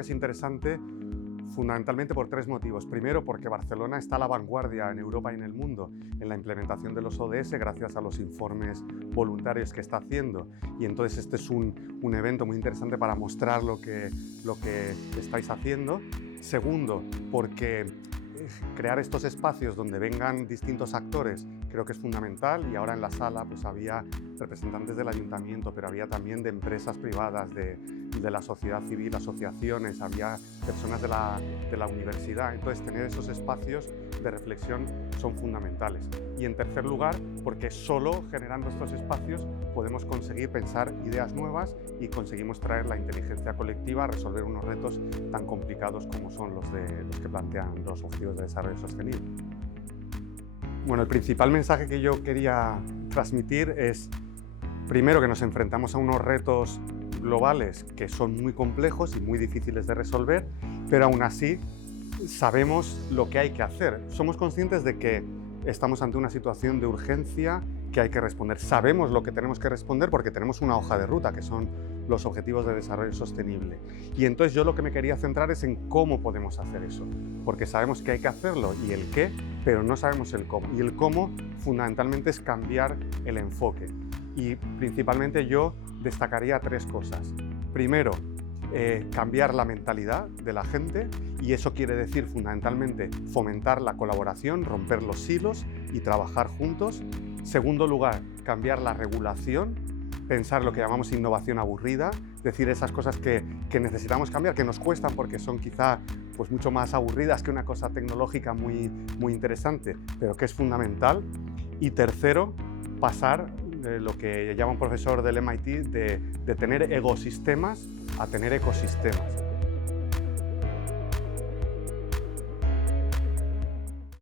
que es interesante fundamentalmente por tres motivos. Primero, porque Barcelona está a la vanguardia en Europa y en el mundo en la implementación de los ODS gracias a los informes voluntarios que está haciendo. Y entonces este es un evento muy interesante para mostrar lo que estáis haciendo. Segundo, porque crear estos espacios donde vengan distintos actores creo que es fundamental, y ahora en la sala pues había representantes del ayuntamiento, pero había también de empresas privadas, de la sociedad civil, asociaciones, había personas de la universidad. Entonces tener esos espacios de reflexión son fundamentales. Y en tercer lugar, porque solo generando estos espacios podemos conseguir pensar ideas nuevas y conseguimos traer la inteligencia colectiva a resolver unos retos tan complicados como son los que plantean los Objetivos de Desarrollo Sostenible. Bueno, el principal mensaje que yo quería transmitir es, primero, que nos enfrentamos a unos retos globales que son muy complejos y muy difíciles de resolver, pero aún así sabemos lo que hay que hacer. Somos conscientes de que estamos ante una situación de urgencia que hay que responder. Sabemos lo que tenemos que responder porque tenemos una hoja de ruta, que son los Objetivos de Desarrollo Sostenible. Y entonces yo lo que me quería centrar es en cómo podemos hacer eso, porque sabemos que hay que hacerlo y el qué, pero no sabemos el cómo. Y el cómo fundamentalmente es cambiar el enfoque. Y principalmente yo destacaría tres cosas. Primero, cambiar la mentalidad de la gente, y eso quiere decir fundamentalmente fomentar la colaboración, romper los silos y trabajar juntos. Segundo lugar, cambiar la regulación, pensar lo que llamamos innovación aburrida, es decir, esas cosas que necesitamos cambiar, que nos cuestan porque son quizá pues mucho más aburridas que una cosa tecnológica muy interesante, pero que es fundamental. Y tercero, pasar lo que llama un profesor del MIT de tener ecosistemas a tener ecosistemas.